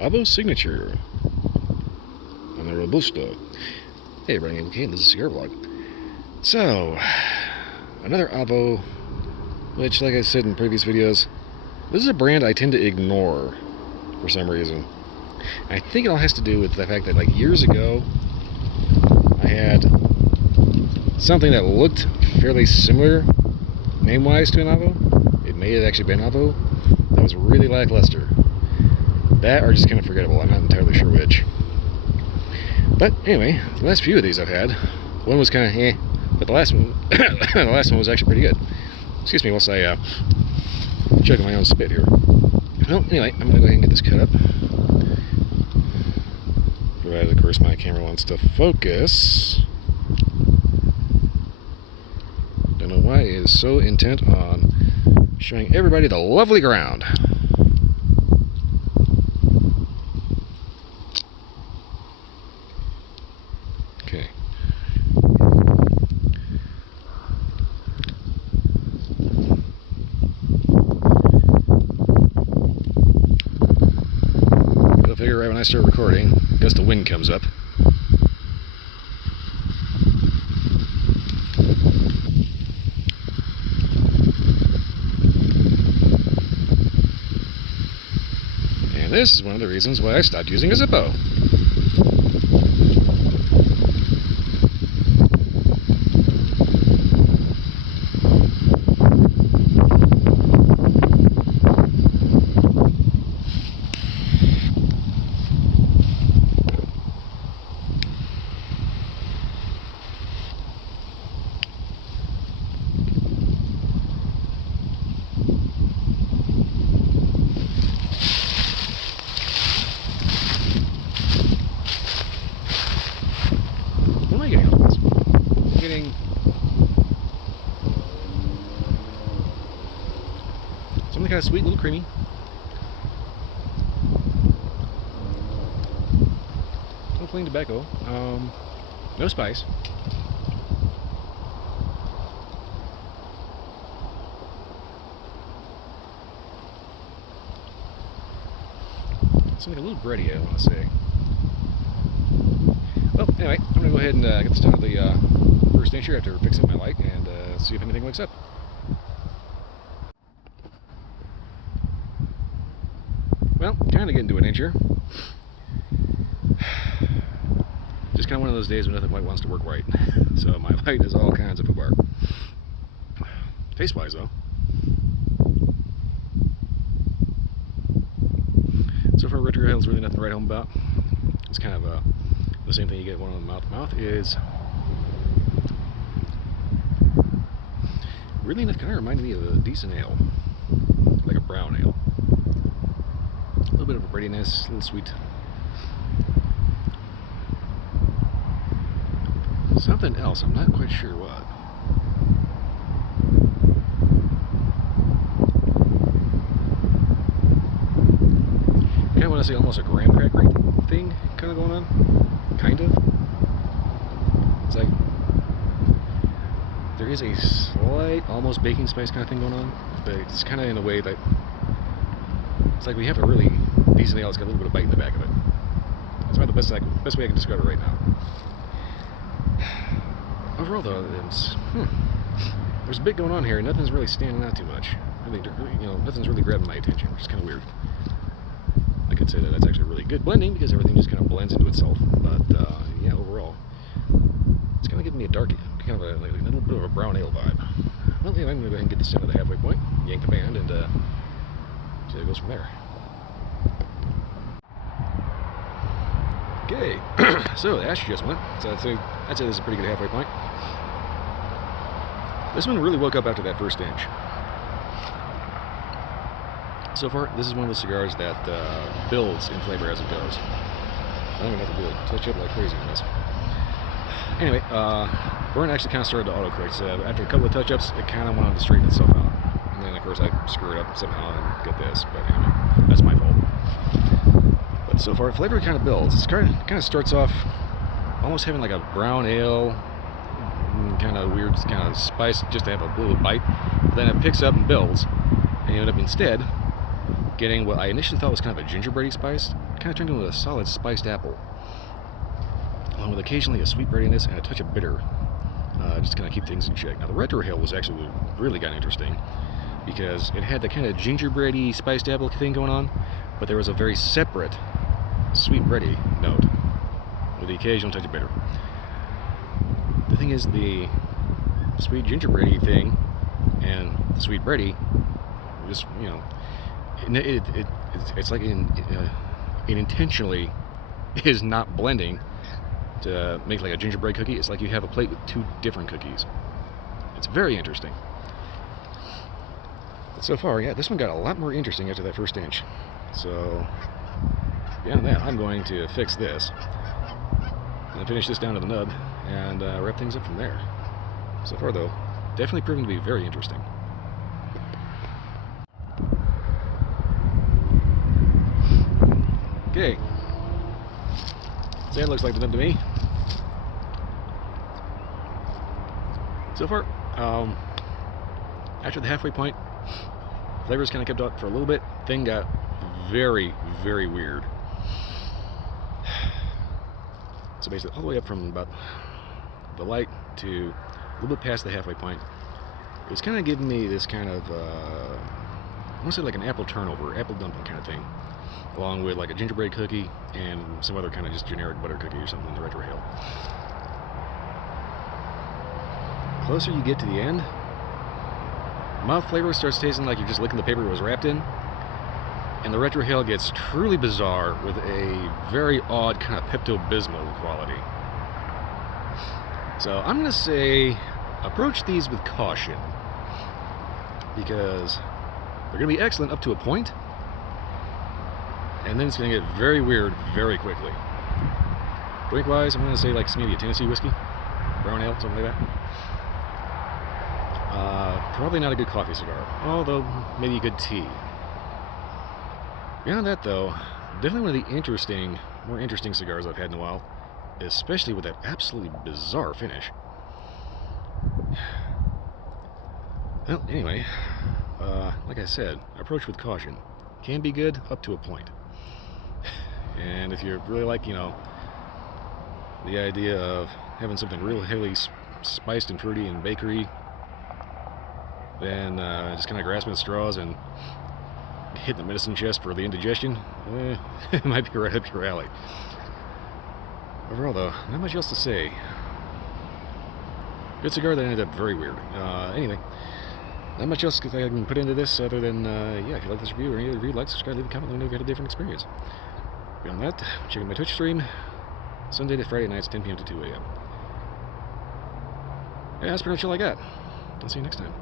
Avo Signiture on the Robusto. Hey everybody, okay, this is Cigar Vlog. So, another Avo, which like I said in previous videos, this is a brand I tend to ignore for some reason. I think it all has to do with the fact that like years ago, I had something that looked fairly similar name-wise to an Avo. It may have actually been Avo. That was really lackluster. That or just kind of forgettable. I'm not entirely sure which. But anyway, the last few of these I've had, one was kind of eh, but the last one, the last one was actually pretty good. Excuse me whilst I chug my own spit here. Well, anyway, I'm gonna go ahead and get this cut up. Provided, of course, my camera wants to focus. Don't know why it is so intent on showing everybody the lovely ground. Okay. Go figure right when I start recording, I guess the wind comes up. And this is one of the reasons why I stopped using a Zippo. Getting something kind of sweet, a little creamy. No plain tobacco. No spice. Something a little bready, I want to say. Well, anyway, I'm going to go ahead and get this done with the first nature after fixing my light and see if anything wakes up. Well, kind of getting to an inch here. Just kind of one of those days when nothing quite wants to work right. So my light is all kinds of foobar. Taste-wise, though. So far, Retro Hill's really nothing to write home about. It's kind of the same thing you get one on the mouth is really enough, kind of reminded me of a decent ale, like a brown ale. A little bit of a breadiness, a little sweet. Something else, I'm not quite sure what. Kind of want to say almost a graham cracker thing kind of going on. Kind of. It's like there is a slight, almost baking spice kind of thing going on, but it's kind of in a way that it's like we have a really decent ale that's got a little bit of bite in the back of it. That's about the best way I can describe it right now. Overall, though, there's a bit going on here. Nothing's really standing out too much. Really, nothing's really grabbing my attention, which is kind of weird. I could say that that's actually really good blending because everything just kind of blends into itself. But yeah, overall, it's kind of giving me a dark, kind of a little bit of a brown ale vibe. Well, anyway, I'm going to go ahead and get this down to the halfway point, yank the band, and see how it goes from there. Okay, so the ash adjustment. So I'd say this is a pretty good halfway point. This one really woke up after that first inch. So far, this is one of those cigars that builds in flavor as it goes. I'm going to have to do a touch-up like crazy on this. Anyway, burn actually kind of started to autocorrect. So after a couple of touch-ups, it kind of went on to straighten itself out. And then, of course, I screwed up somehow and get this. But anyway, that's my fault. But so far, flavor kind of builds. It kind of starts off almost having like a brown ale, kind of weird kind of spice, just to have a little bite. But then it picks up and builds, and you end up instead getting what I initially thought was kind of a gingerbready spice, kind of turned into a solid spiced apple, along with occasionally a sweet breadiness and a touch of bitter, just to kind of keep things in check. Now the retrohale was actually really got interesting, because it had the kind of gingerbready spiced apple thing going on, but there was a very separate sweet bready note with the occasional touch of bitter. The thing is, the sweet gingerbready thing and the sweet bready, just, you know, it's like it intentionally is not blending to make like a gingerbread cookie. It's like you have a plate with two different cookies. It's very interesting. But so far, yeah, this one got a lot more interesting after that first inch. So beyond that, I'm going to fix this and finish this down to the nub and wrap things up from there. So far, though, definitely proven to be very interesting. Okay, so that looks like the nub to me. So far, after the halfway point, flavors kind of kept up for a little bit. Thing got very, very weird. So basically, all the way up from about the light to a little bit past the halfway point, it was kind of giving me this kind of, I want to say like an apple turnover, apple dumpling kind of thing, along with like a gingerbread cookie and some other kind of just generic butter cookie or something in the retrohale. The closer you get to the end, mouth flavor starts tasting like you're just licking the paper it was wrapped in, and the retrohale gets truly bizarre with a very odd kind of Pepto-Bismol quality. So I'm going to say approach these with caution, because they're going to be excellent up to a point, and then it's going to get very weird very quickly. Drink-wise, I'm going to say like maybe a Tennessee whiskey, brown ale, something like that. Probably not a good coffee cigar, although maybe a good tea. Beyond that, though, definitely one of the more interesting cigars I've had in a while, especially with that absolutely bizarre finish. Well, anyway, like I said, approach with caution. Can be good up to a point. And if you really like, you know, the idea of having something real heavily spiced and fruity and bakery, then just kind of grasping at straws and hitting the medicine chest for the indigestion, it might be right up your alley. Overall, though, not much else to say. Good cigar that ended up very weird. Anyway, not much else I can put into this other than, yeah, if you like this review or any other review, like, subscribe, leave a comment, let me know if you had a different experience. Beyond that, check out my Twitch stream, Sunday to Friday nights, 10 p.m. to 2 a.m. Yeah, that's pretty much all I got. I'll see you next time.